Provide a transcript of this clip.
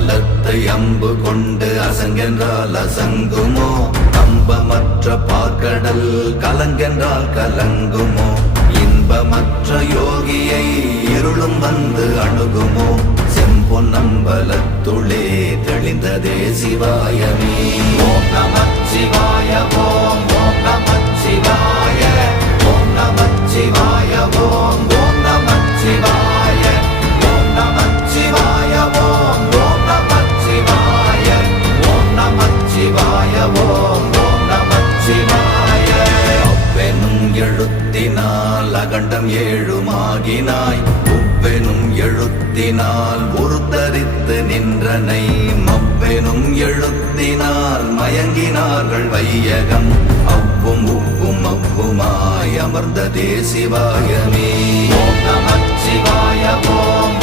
பலத்தை அம்பு கொண்டு அசங்கென்றால் அசங்குமோ? நம்பமற்ற பார்க்கடல் கலங்கென்றால் கலங்குமோ? இன்பமற்ற யோகியை இருளும் வந்து அணுகுமோ? செம்பொன்னம்பலத்துளே தெளிந்ததே சிவாயமே. ஓம் நமச்சிவாய ஓம் ஓம் நமச்சிவாய ஓம் நமச்சிவாய ஓம் ஓம் நமச்சிவாய ஓம் நமச்சிவாய ஓம் ஓம் நமச்சிவாய ஓம் நமச்சிவாய ஓம் ஓம் நமச்சிவாய. அவ்வெனும் எழுத்தினால் அகண்டம் ஏழுமாகினாய், உவ்வெனும் எழுத்தினால் உருத்தரித்து நின்றனை, மவ்வெனும் எழுத்தினால் மயங்கினார்கள் வையகம், அவ்வும் உவ்வும் அவ்வுமாய் அமர்ந்ததே சிவாயமே. ஓம் நமச்சிவாய ஓம்